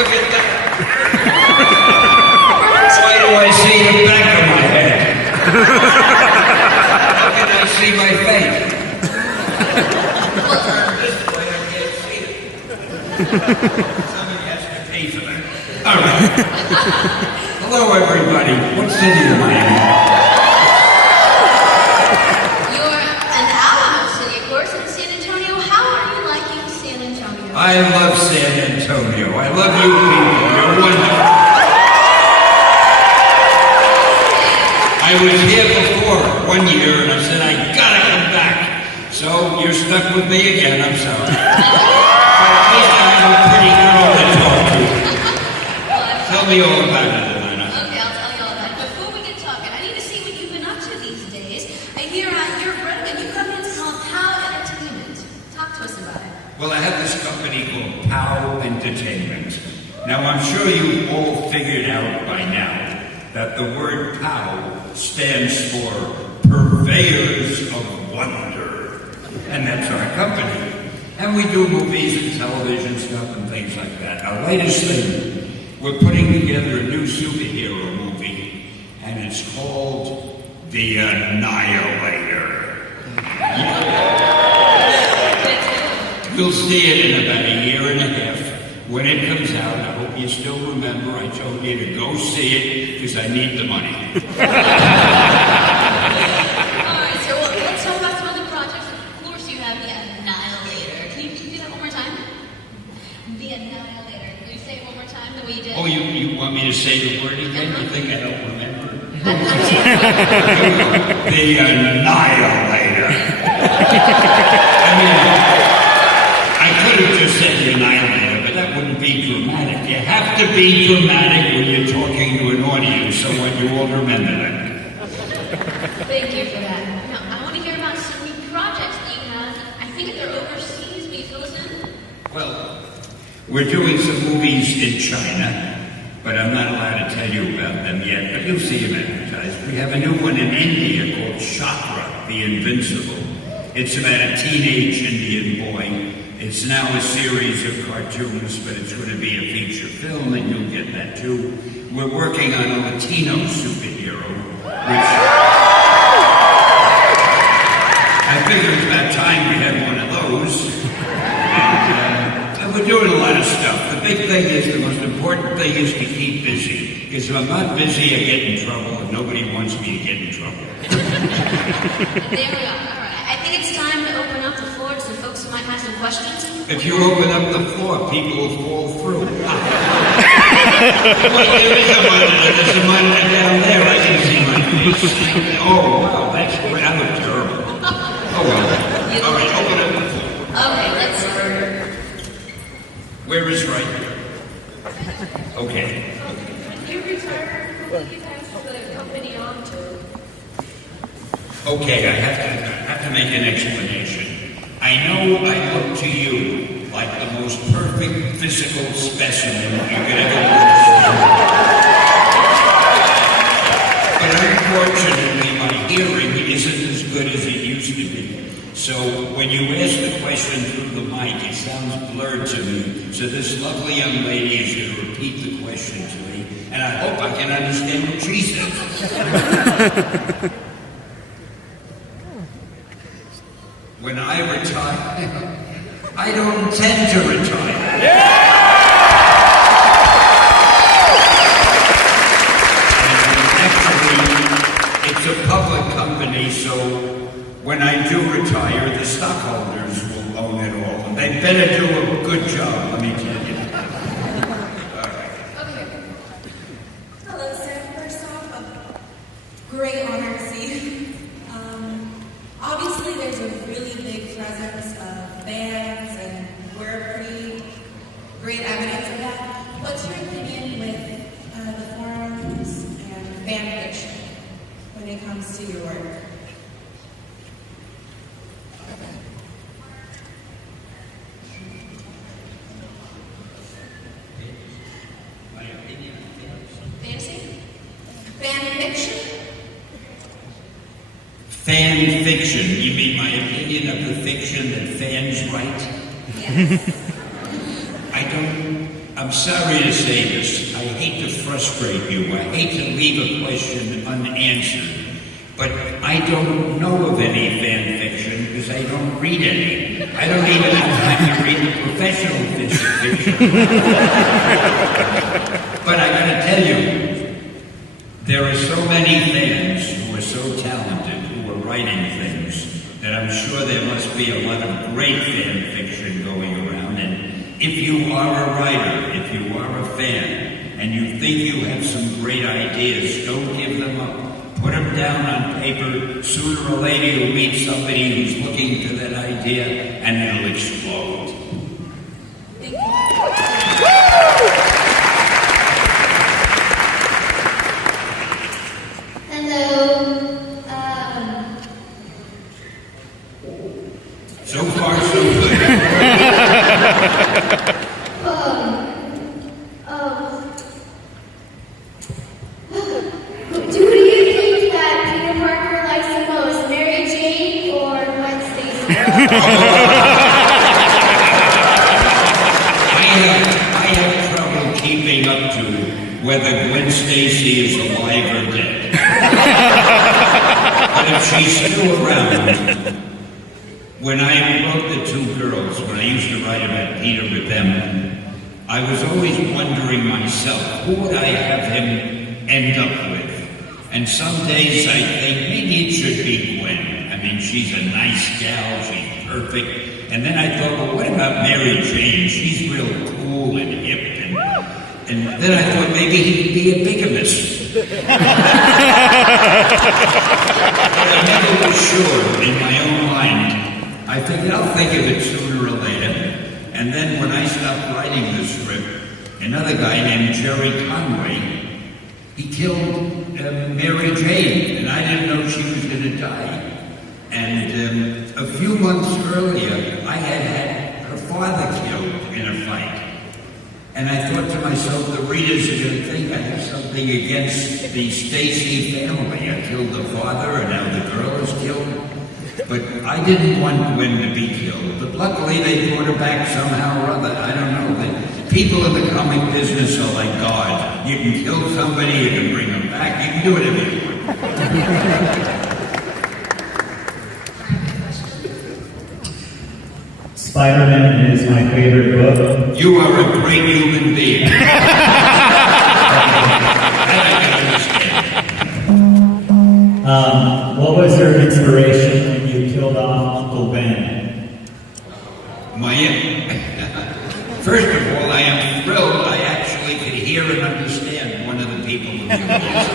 Look at that. Why do I see the back of my head? How can I see my face? This way I can't see it. Somebody has to pay for that. All right. Hello, everybody. What city am I in? You're an Alamo city, of course, in San Antonio. How are you liking San Antonio? I love San Antonio. I love you people. You're wonderful. I was here before 1 year, and I said, I gotta come back. So you're stuck with me again. I'm sorry. But at least I have a pretty girl to talk to. Tell me all about it, Alana. Okay, I'll tell you all about it. Before we get talking, I need to see what you've been up to these days. I hear you're running a new company called POW Entertainment. Talk to us about it. Well, I have this company called POW Entertainment. Now, I'm sure you've all figured out by now that the word POW stands for Purveyors of Wonder. And that's our company. And we do movies and television stuff and things like that. Our latest thing, we're putting together a new superhero movie, and it's called The Annihilator. You'll see it in about a year and a half. When it comes out, I hope you still remember I told you to go see it because I need the money. Alright, so let's talk about some other projects. Of course, you have The Annihilator. Can you do that one more time? The Annihilator. Can you say it one more time the way you did? Oh, you want me to say the word again? You think I don't remember? The Annihilator. I mean, I could have just said The Annihilator, but that wouldn't be dramatic. You have to be dramatic when you're talking to an audience, so what you all remember that. Thank you for that. Now, I want to hear about some new projects that you have. I think they're overseas. Will you fill us in? Well, we're doing some movies in China, but I'm not allowed to tell you about them yet, but you'll see them advertised. We have a new one in India called Chakra, the Invincible. It's about a teenage Indian boy. It's now a series of cartoons, but it's going to be a feature film, and you'll get that too. We're working on a Latino superhero, which I figured it's about time we had one of those. And we're doing a lot of stuff. The big thing is, the most important thing is to keep busy. Because if I'm not busy, I get in trouble, and nobody wants me to get in trouble. There we are. All right. I think it's time to open up the floor to some folks who might have some questions. If you open up the floor, people will fall through. Well, there is a monitor. There's a monitor down there. I can see my face. Oh, wow, that's great. I look terrible. Oh, well. All right, open up the floor. Okay, let's start. Where is right here? Okay. You retired, who do you pass the company on to? Okay, I have to make an explanation. I know I look to you like the most perfect physical specimen you could ever see. But unfortunately, my hearing isn't as good as it used to be. So when you ask the question through the mic, it sounds blurred to me. So this lovely young lady is going to repeat the question to me, and I hope I can understand what she says. When I retire, I don't intend to retire. Actually, it's a public company, so when I do retire, the stockholders will own it all. And they better do a good job, let me tell you. All right. Okay. Hello, Sam. First off, a great honor to see you. Obviously, there's a really big presence of fans, and we're pretty great evidence of that. What's your opinion with the forums and fan fiction when it comes to your work? My opinion on Fantasy? Fan fiction? fan fiction. You mean my opinion of the fiction that fans write? Yes. I'm I'm sorry to say this. I hate to frustrate you. I hate to leave a question unanswered. But I don't know of any fan fiction because I don't read any. I don't even have time to read the professional fiction. But I gotta tell you, there are so many fans who are so talented, who are writing things, that I'm sure there must be a lot of great fan fiction going around. And if you are a writer, if you are a fan, and you think you have some great ideas, don't give them up. Put them down on paper. Sooner or later you'll meet somebody who's looking for that idea, and it'll explode. Thank you. Hello. So far, so good. Do you think that Peter Parker likes the most, Mary Jane or Gwen Stacy? I have trouble keeping up to whether Gwen Stacy is alive or dead. But if she's still around, when I wrote The Two Girls, when I used to write about Peter with them, I was always wondering myself, who would I have him end up with? And some days I think maybe it should be Gwen. I mean, she's a nice gal, she's perfect. And then I thought, well, what about Mary Jane? She's real cool and hip. And then I thought maybe he'd be a bigamist. But I never was sure in my own mind. I figured I'll think of it sooner or later. And then when I stopped writing the script, another guy named Jerry Conway, he killed Mary Jane, and I didn't know she was going to die. And a few months earlier, I had her father killed in a fight. And I thought to myself, the readers are going to think I have something against the Stacy family. I killed the father, and now the girl is killed. But I didn't want Gwen to be killed. But luckily, they brought her back somehow or other. I don't know. The people in the comic business are like God. You can kill somebody, you can bring them back, you can do whatever you want. Spider-Man is my favorite book. You are a great human being. What was your inspiration when you killed off Uncle Ben? First of all, I am thrilled I actually could hear and understand one of the people who killed us.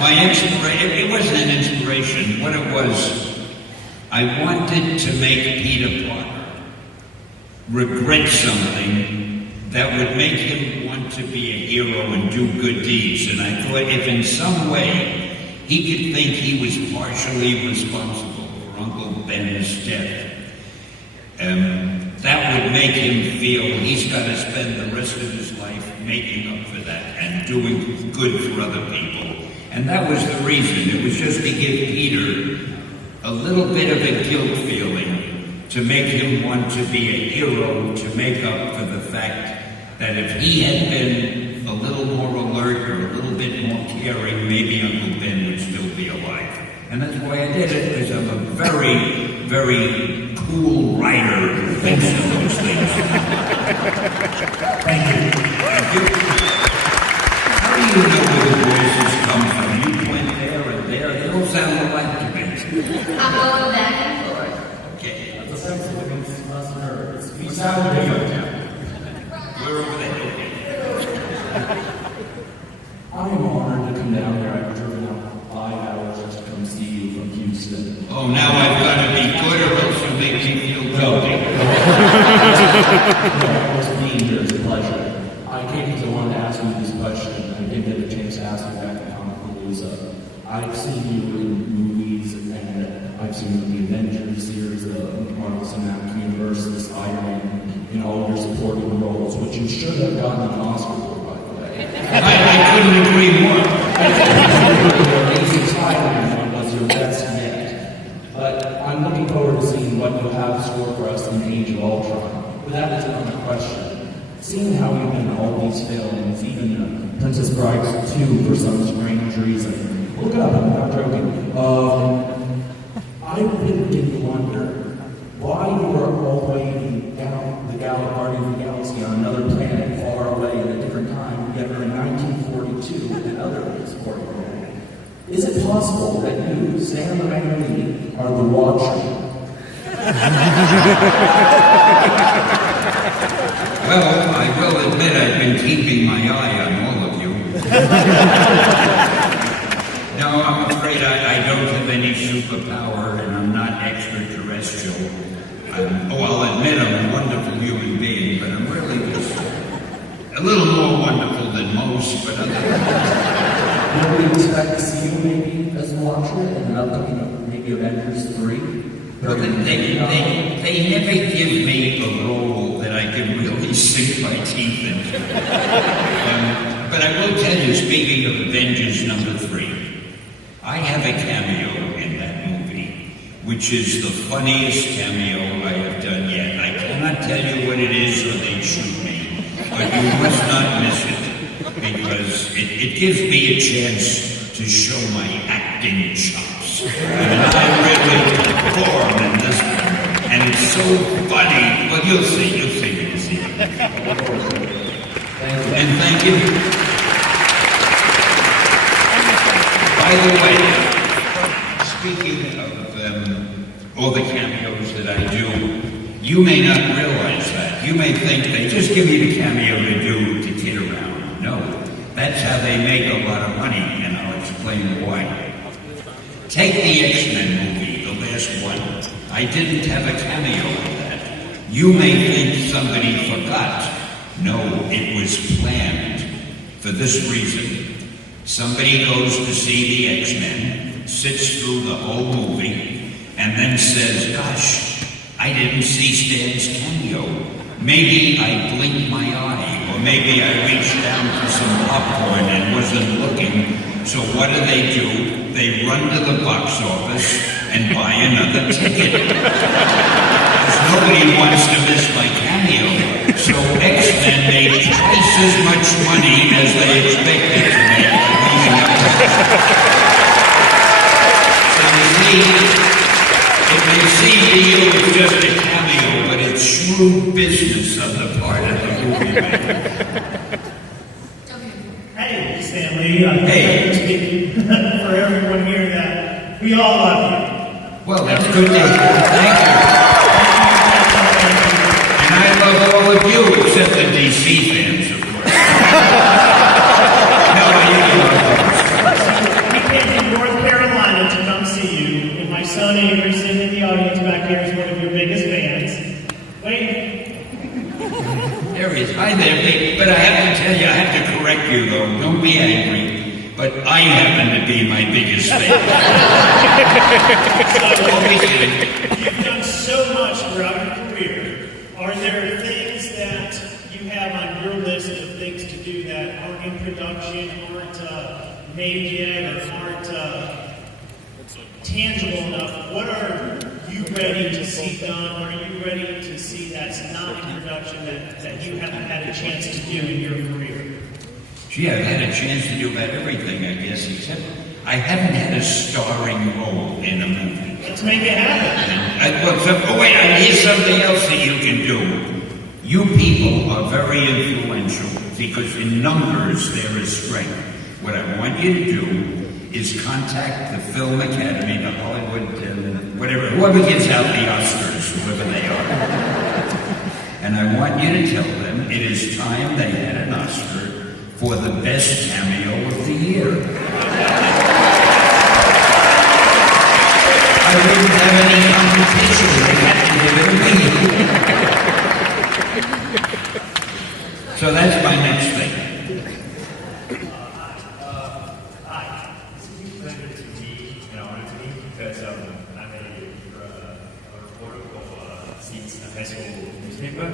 My inspiration, it wasn't an inspiration. What it was, I wanted to make Peter Parker regret something that would make him want to be a hero and do good deeds. And I thought if in some way he could think he was partially responsible for Uncle Ben's death, that would make him feel he's got to spend the rest of his life making up for that and doing good for other people. And that was the reason. It was just to give Peter a little bit of a guilt feeling, to make him want to be a hero, to make up for the fact that if he had been a little more alert or a little bit more caring, maybe Uncle Ben would still be alive. And that's why I did it, because I'm a very, very cool writer who thinks of those things. Thank you. Thank you. How do you know where the voices come from? You went there and there. They all sound alike to me. I'm going back and forth. Okay. That's a sense of less nervous. We sound different. We're over there. I am honored to come down here. I've driven out 5 hours just to come see you from Houston. Oh, now I've got to be good or else you'll make me feel guilty. No, of course, being here is a pleasure. I came because I wanted to ask you this question. I didn't get a chance to ask you back in Comic-Palooza. I've seen you in movies, and I've seen you in the Avengers series, the Marvel Cinematic Universe, this Iron Man, in all of your supporting roles, which you should have gotten an Oscar for, by the way. I couldn't agree more. Your Amazing Spider-Man one was your best yet. But I'm looking forward to seeing what you have in store for us in Age of Ultron. But that is another question. Seeing how you all these films, even Princess Bride 2 for some strange reason. Look it up, I'm not joking. I really did wonder why you were all the way down the Guardian of the Galaxy on another planet far away at a different time, yet we're in 1942 with another supporting role. Is it possible that you, Sam the Man Lee, are the Watcher? Well, I will admit I've been keeping my eye on all of you. No, I'm afraid I don't have any superpower, and I'm not extraterrestrial. I'll admit I'm a wonderful human being, but I'm really just a little more wonderful than most, but other than that. Would we expect to see you maybe as the Watcher in an upcoming, maybe Avengers 3? But they never give me a role that I can really sink my teeth into. But I will tell you, speaking of Avengers number 3, I have a cameo in that movie, which is the funniest cameo I have done yet. I cannot tell you what it is or they shoot me, but you must not miss it, because it gives me a chance to show my acting chops. And I really perform in this one, and it's so funny. Well, you'll see when you see it. And thank you. By the way, speaking of all the cameos that I do, you may not realize that. You may think they just give me the cameo to kid around. No, that's how they make a lot of money, and I'll explain why. Take the X-Men movie, the last one. I didn't have a cameo in that. You may think somebody forgot. No, it was planned. For this reason. Somebody goes to see the X-Men, sits through the whole movie, and then says, gosh, I didn't see Stan's cameo. Maybe I blinked my eye, or maybe I reached down for some popcorn and wasn't looking. So what do? They run to the box office and buy another ticket. Because nobody wants to miss my cameo. So X-Men made twice as much money as they expected to make. So you see, it may seem to you it's just a cameo, but it's shrewd business on the part of the movie maker. Hey, Stanley. Hey. Speaking for everyone here that we all love you. Well, that's good to hear. Thank you. And I love all of you, except the DC fans, of course. No, We came from North Carolina to come see you, and my son Avery sitting in the audience back there is one of your biggest fans. Wait. There he is. Hi there, Pete. But I have to tell you, I have to correct you, though. Don't be angry. But I happen to be my biggest fan. You've done so much throughout your career. Are there things that you have on your list of things to do that aren't in production, aren't made yet, or aren't tangible enough? What are you ready to see done? What are you ready to see that's not in production that you haven't had a chance to do in your career? Gee, I've had a chance to do about everything, I guess, except I haven't had a starring role in a movie. Let's make it happen. Here's something else that you can do. You people are very influential because in numbers there is strength. What I want you to do is contact the Film Academy, the Hollywood, whoever gives out the Oscars, whoever they are. And I want you to tell them it is time they had an Oscar for the best cameo of the year. I wouldn't have any competition. They had to give it to me. So that's my next thing. Hi. It's a huge pleasure to meet, honor to me, because I'm a reporter for Seeds High School newspaper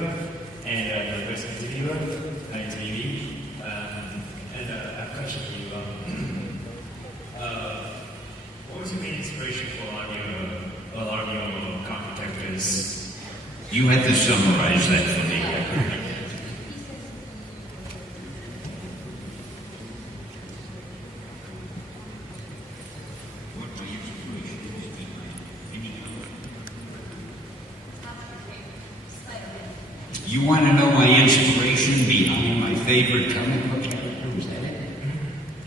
and the first interviewer on TV. And I have a question for you. What was your main inspiration for a lot of your comic characters? You had to summarize that for me. You want to know my inspiration behind my favorite comic book character? Was that it?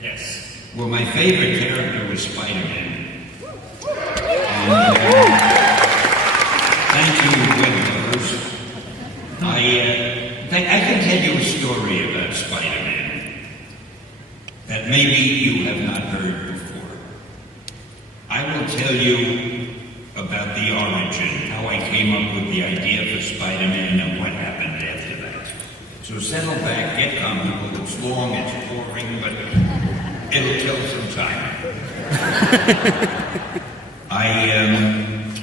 Yes. Well, my favorite character was Spider-Man. And, thank you, Windows. I can tell you a story about Spider-Man that maybe you have not heard before. I will tell you about the origin, how I came up with the idea for Spider-Man and what happened after that. So settle back, get comfortable. It's long, it's boring, but it'll kill some time. I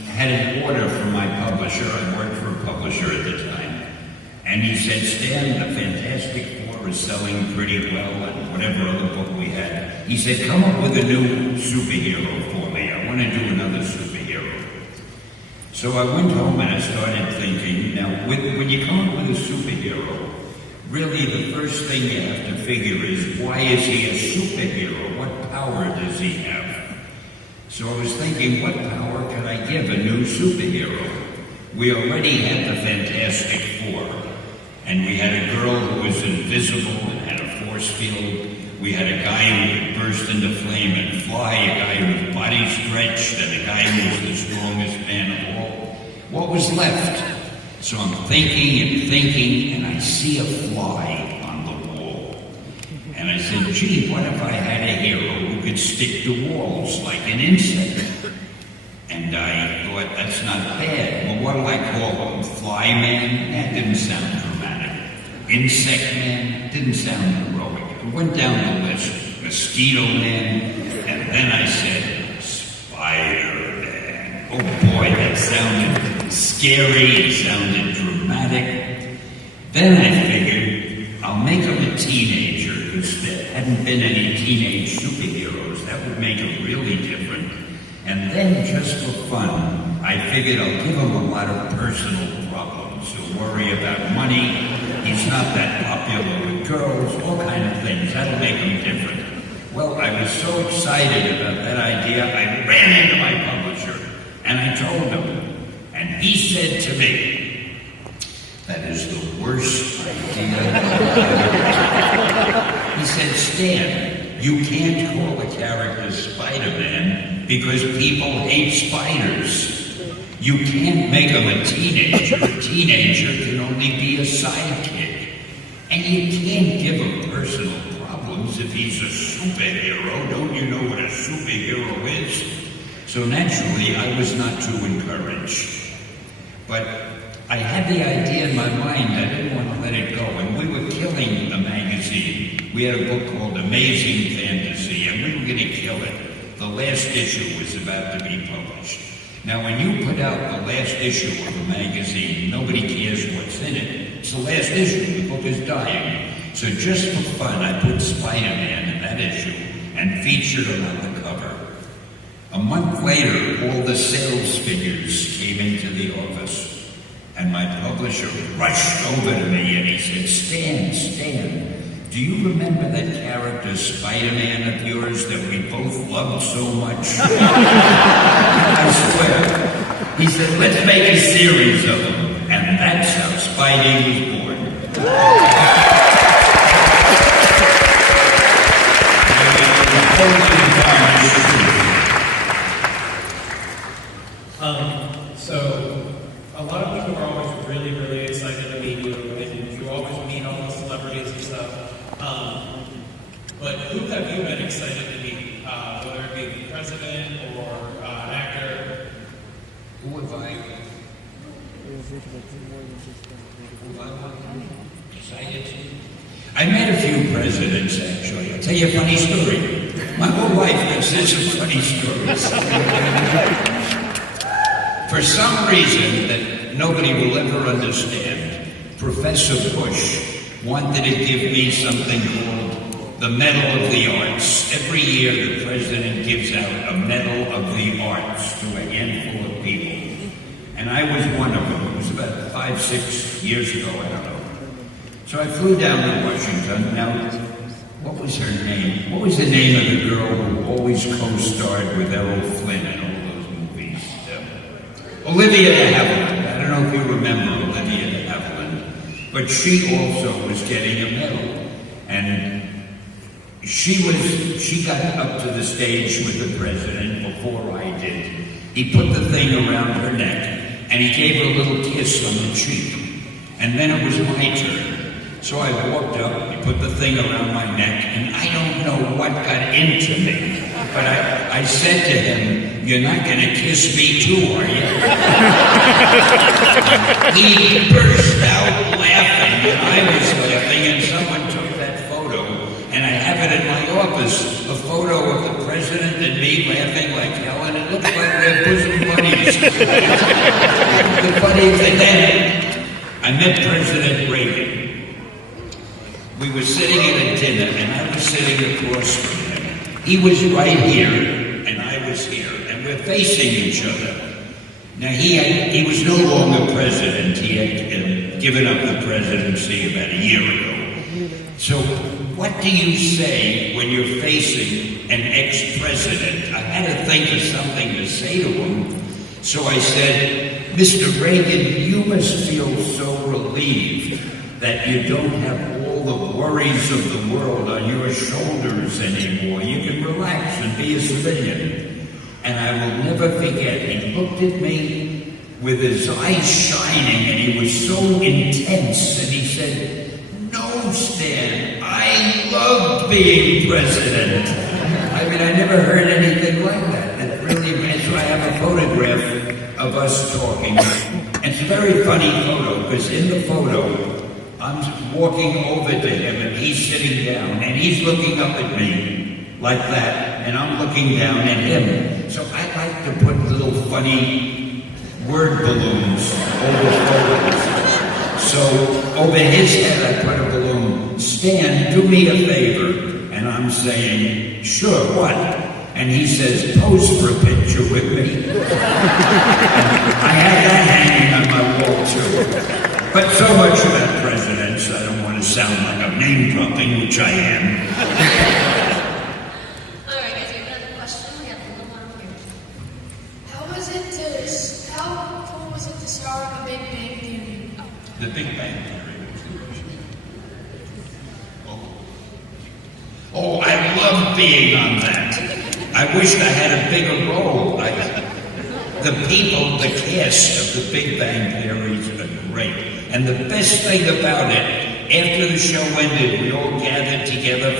had an order from my publisher. I worked for a publisher at the time. And he said, Stan, the Fantastic Four is selling pretty well, and whatever other book we had. He said, come up with a new superhero for me. I want to do another superhero. So I went home and I started thinking, now, when you come up with a superhero, really the first thing you have to figure is, why is he a superhero? What power does he have? So I was thinking, what power can I give a new superhero? We already had the Fantastic Four. And we had a girl who was invisible and had a force field. We had a guy who could burst into flame and fly, a guy whose body stretched, and a guy who was the strongest man of all. What was left? So I'm thinking, and I see a fly on the wall. And I said, gee, what if I had a hero who could stick to walls like an insect? And I thought, that's not bad. Well, what do I call him? Fly Man? That didn't sound dramatic. Insect Man? Didn't sound heroic. I went down the list. Mosquito Man. And then I said, Spider-Man. Oh boy, that sounded scary. It sounded dramatic. Then I figured, I'll make him a teenager, because there hadn't been any teenage superheroes. That would make him really different. And then, just for fun, I figured I'll give him a lot of personal problems. He'll worry about money. He's not that popular with girls, all kind of things. That'll make him different. Well, I was so excited about that idea, I ran into my publisher, and I told him. And he said to me, that is the worst idea I've ever had. He said, Stan, you can't call the character Spider-Man because people hate spiders. You can't make him a teenager. A teenager can only be a sidekick. And you can't give him personal problems if he's a superhero. Don't you know what a superhero is? So naturally, I was not too encouraged. But I had the idea in my mind, I didn't want to let it go. And we were killing the magazine. We had a book called Amazing Fantasy, and we were going to kill it. The last issue was about to be published. Now, when you put out the last issue of a magazine, nobody cares what's in it. It's the last issue. The book is dying. So just for fun, I put Spider-Man in that issue and featured him on the cover. A month later, all the sales figures came into the office. And my publisher rushed over to me and he said, Stan, do you remember that character Spider-Man of yours that we both loved so much? I swear. He said, let's make a series of them. And that's how Spidey was born. So a lot of people are always really, really excited to meet you, and you always meet all the celebrities and stuff. But who have you been excited to meet, whether it be the president or an actor? Who have I excited to? I met a few presidents, actually. I'll tell you a funny story. My whole life consists of funny stories. For some reason that nobody will ever understand, Professor Bush wanted to give me something called the Medal of the Arts. Every year the president gives out a Medal of the Arts to a handful of people. And I was one of them. It was about 5-6 years ago, I don't know. So I flew down to Washington. Now, what was her name? What was the name of the girl who always co-starred with Errol Flynn in all those movies? Olivia de Havilland. I don't know if you remember Olivia de Havilland. but she also was getting a medal. And she got up to the stage with the president before I did. He put the thing around her neck, and he gave her a little kiss on the cheek. And then it was my turn. So I walked up, he put the thing around my neck, and I don't know what got into me. But I said to him, "You're not going to kiss me too, are you?" He burst out laughing, and I was laughing, and someone took that photo, and I have it in my office, a photo of the president and me laughing like hell, and it looks like we're bosom buddies. The funny thing then, I met President Reagan. We were sitting at a dinner, and I was sitting across from him. He was right here, and I was here, and we're facing each other. Now, he was no longer president. He had given up the presidency about a year ago. So, what do you say when you're facing an ex-president? I had to think of something to say to him. So I said, "Mr. Reagan, you must feel so relieved that you don't have all the worries of the world on your shoulders anymore. You can relax and be a civilian." And I will never forget, he looked at me with his eyes shining, and he was so intense, and he said, "No, Stan, I loved being president." I mean, I never heard anything like that. It really, so I have a photograph of us talking. It's a very funny photo, because in the photo, I'm walking over to him, and he's sitting down, and he's looking up at me like that, and I'm looking down at him. So I like to put little funny word balloons over photos. So over his head, I put a balloon. "Stan, do me a favor." And I'm saying, "Sure, what?" And he says, "Pose for a picture with me." I have that hanging on my wall, too. But so much about presidents, I don't want to sound like I'm name-dropping, which I am. All right, guys, we have another question. We have a little one here. How cool was it to star on The Big Bang Theory? The Big Bang Theory. Oh, I love being on that. I wished I had a bigger role. The people, the cast of The Big Bang Theory are great. And the best thing about it, after the show ended, we all gathered together.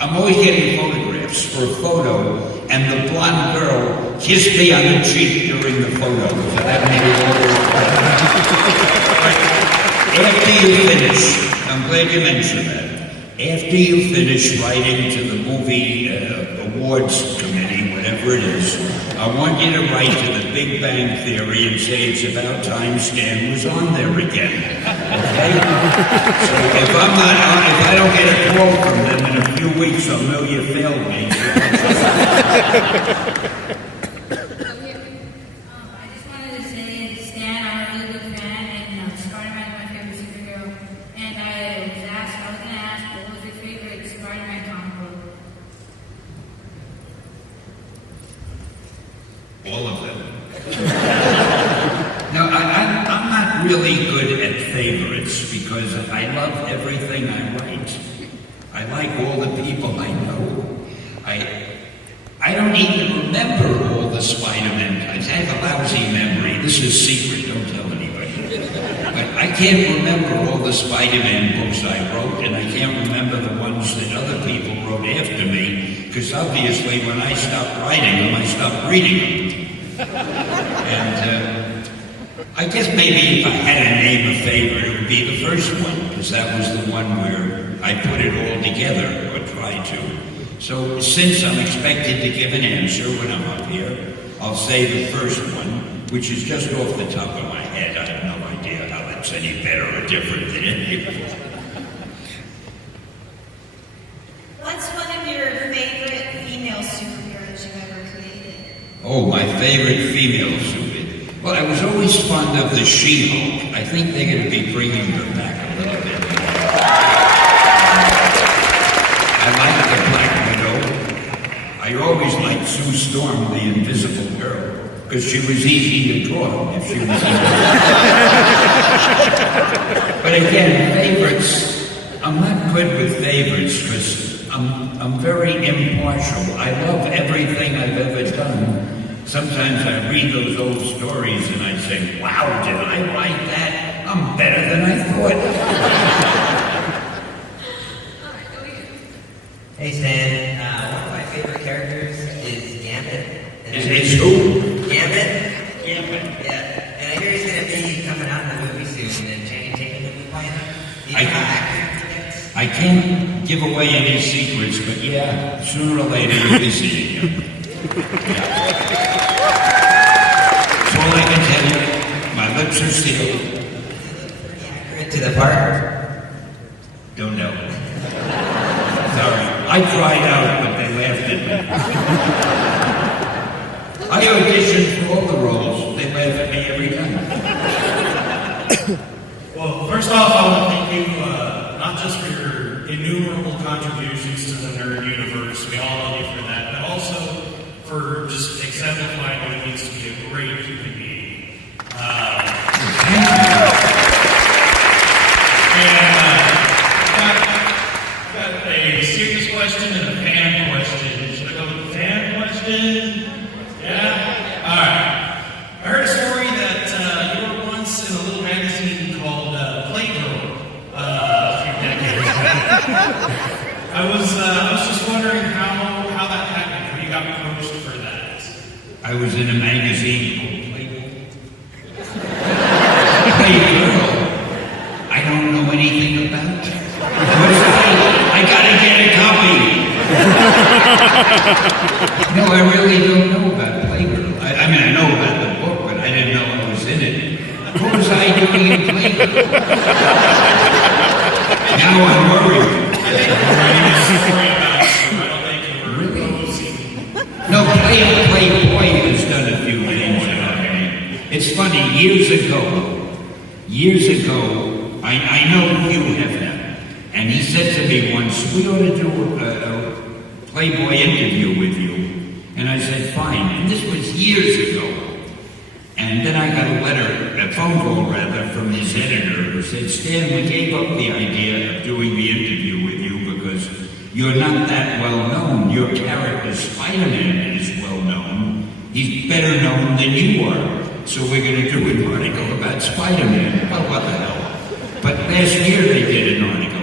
I'm always getting photographs for a photo, and the blonde girl kissed me on the cheek during the photo. So that made it all after you finish, I'm glad you mentioned that. After you finish writing to the movie awards committee, whatever it is, I want you to write to the Big Bang Theory and say it's about time Stan was on there again. Okay? So if I don't get a call from them in a few weeks, I'll know you failed me. I just wanted to say, Stan, I'm a really big fan, and Spider-Man is my favorite superhero. And I was going to ask, what was your favorite Spider-Man comic book? All of them. No, I'm not really good at favorites because I love everything I write. I like all the people I know. I don't even remember all the Spider-Man guys. I have a lousy memory. This is secret, don't tell anybody. But I can't remember all the Spider-Man books I wrote, and I can't remember the ones that other people wrote after me, because obviously when I stopped writing them, I stopped reading them. And I guess maybe if I had to name a favorite, it would be the first one, because that was the one where I put it all together, or tried to. So since I'm expected to give an answer when I'm up here, I'll say the first one, which is just off the top of my head. I have no idea how that's any better or different than anything. What's one of your favorite female superheroes you've ever created? Oh, my favorite female superhero. Well, I was always fond of the She-Hulk. I think they're going to be bringing her back a little bit. I like the Black Widow. I always liked Sue Storm, the Invisible Girl, because she was easy to draw if she was But again, favorites, I'm not good with favorites because I'm very impartial. I love everything I've ever done. Sometimes I read those old stories and I say, wow, did I write that? I'm better than I thought. Hey Stan, one of my favorite characters is Gambit. Is who? Gambit? Gambit. Yeah, and I hear he's going to be coming out in the movie soon, and Channing Tatum will be playing him. Do you know how actor he gets? I can't give away any secrets, but yeah, sooner or later you'll be seeing him. Yeah. That's all I can tell you. My lips are sealed. Pretty accurate to the part. Don't know. Sorry. I tried out, but they laughed at me. I auditioned for all the roles. They laugh at me every time. Well, first off, I want to thank you not just for your innumerable contributions to the nerd universe, we all love you for that, but also for just exemplifying what it means to be a great human being. Got a serious question and a fan question. Should I go with the fan question? Yeah? Alright. I heard a story that you were once in a little magazine called Playgirl a few decades ago. I was just wondering how that happened, how you got approached for that. I was in a magazine called Playgirl. I don't know anything about it. I gotta get a copy. No, I really don't know about Playgirl. I mean, I know about the book, but I didn't know I was in it. What was I doing in Playgirl? Now I'm worried. No, Playboy has done a few things about me. It's funny, years ago, I know Hugh Hefner, and he said to me once, we ought to do a Playboy interview with you. And I said, fine. And this was years ago. And then I got a phone call rather, from his editor who said, Stan, we gave up the idea of doing the interview with you because you're not that well known. Your character, Spider-Man, is well known. He's better known than you are. So we're going to do an article about Spider-Man. Well, what the hell? But last year they did an article